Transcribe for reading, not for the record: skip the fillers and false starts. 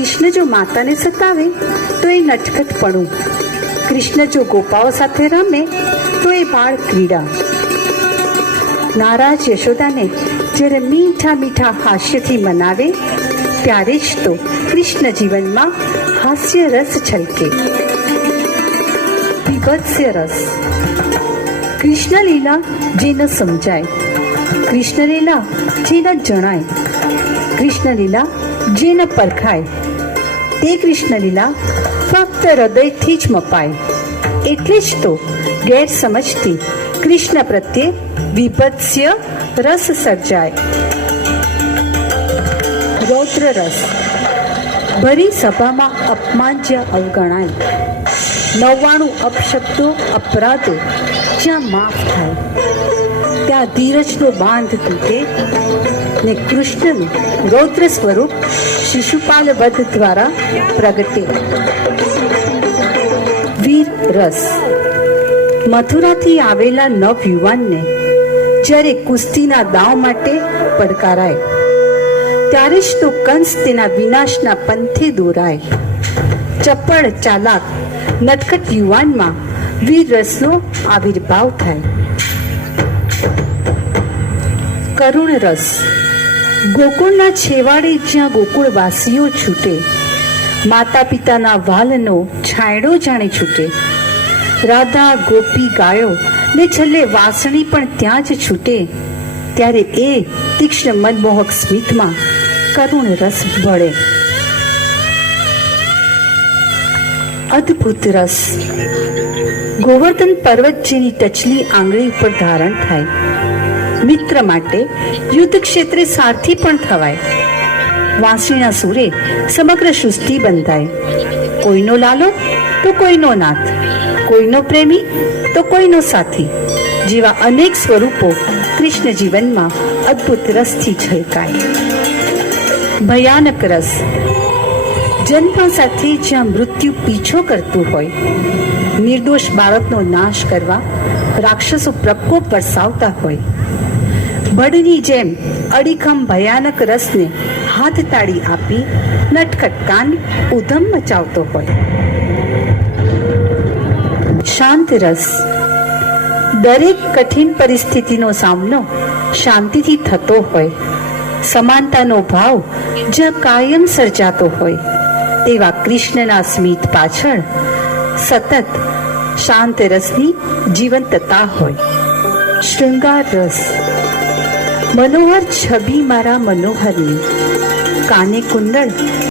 કૃષ્ણ જો માતાને સતાવે તો એ નટખટપણું, કૃષ્ણ જો ગોપાઓ સાથે રમે તો એ બાળ ક્રીડા. નારાજ યશોદાને જ્યારે મીઠા મીઠા હાસ્યથી મનાવે ત્યારે જ તો કૃષ્ણ જીવનમાં હાસ્ય રસ છલકે. વિભત્સ્ય રસ. કૃષ્ણ લીલા જે ન સમજાય, કૃષ્ણ લીલા જે ન જણાય, કૃષ્ણ લીલા જે ન પરખાય, તે કૃષ્ણ લીલા ફક્ત હૃદયથી જ મપાય. એટલે જ તો ગેરસમજથી કૃષ્ણ પ્રત્યે વિભત્સ્ય રસ સર્જાય. રૌદ્ર રસ. ભરી સભામાં અપમાન જ્યાં અવગણાય, 99 અપશબ્દો અપરાધો જ્યાં માફ થાય, ત્યાં ધીરજનો બાંધ તૂટે ને કૃષ્ણનું રૌદ્ર સ્વરૂપ શિશુપાલ વધ દ્વારા પ્રગટે. વીર રસ. મથુરાથી આવેલા નવ યુવાનને જ્યારે કુસ્તીના દાવ માટે પડકારાય ત્યારે જ તો કંસ તેના વિનાશના પંથે દોરાય. ચપળ ચાલાક નટખટ યુવાનમાં વીર રસનો આવિર્ભાવ થાય. કરુણ રસ. ગોકુળના છેવાડે જ્યાં ગોકુળવાસીઓ છૂટે, માતા પિતાના વાલનો છાંયડો જાણે છૂટે, રાધા ગોપી ગાયો ને છેલ્લે વાસણી પણ ત્યાં જ છૂટે, ત્યારે એ તીક્ષ્ણ મનમોહક સ્મિતમાં કરુણ રસ વળે. અદ્ભુત રસ. ગોવર્ધન પર્વત જેની ટચલી આંગળી ઉપર ધારણ થાય, મિત્ર માટે યુદ્ધ ક્ષેત્રે સારથી પણ થવાય. વાંસળીના સૂરે સમગ્ર સૃષ્ટિ બંધાય. કોઈનો લાલો તો કોઈનો નાથ, કોઈનો પ્રેમી તો કોઈનો સાથી, જેવા અનેક સ્વરૂપો કૃષ્ણ જીવનમાં અદ્ભુત રસથી છલકાય. ભયાનક રસ. જન્મ સાથે જ્યાં મૃત્યુ પીછો કરતું હોય, નિર્દોષ બાળકનો નાશ કરવા રાક્ષસો પ્રકોપ વરસાવતા હોય, ભડની જેમ અડીખમ ભયાનક રસને હાથ તાળી આપી નટખટ કાન ઉધમ મચાવતો હોય. શાંત રસ. દરેક કઠિન પરિસ્થિતિનો સામનો શાંતિથી થતો હોય, સમાનતાનો ભાવ જ્યાં કાયમ સર્જાતો હોય, તેવા કૃષ્ણના સ્મિત પાછળ સતત શાંત રસની જીવંતતા હોય. શૃંગાર રસ. મનોહર છબી મારા મનોહરની, કાને કુંડળ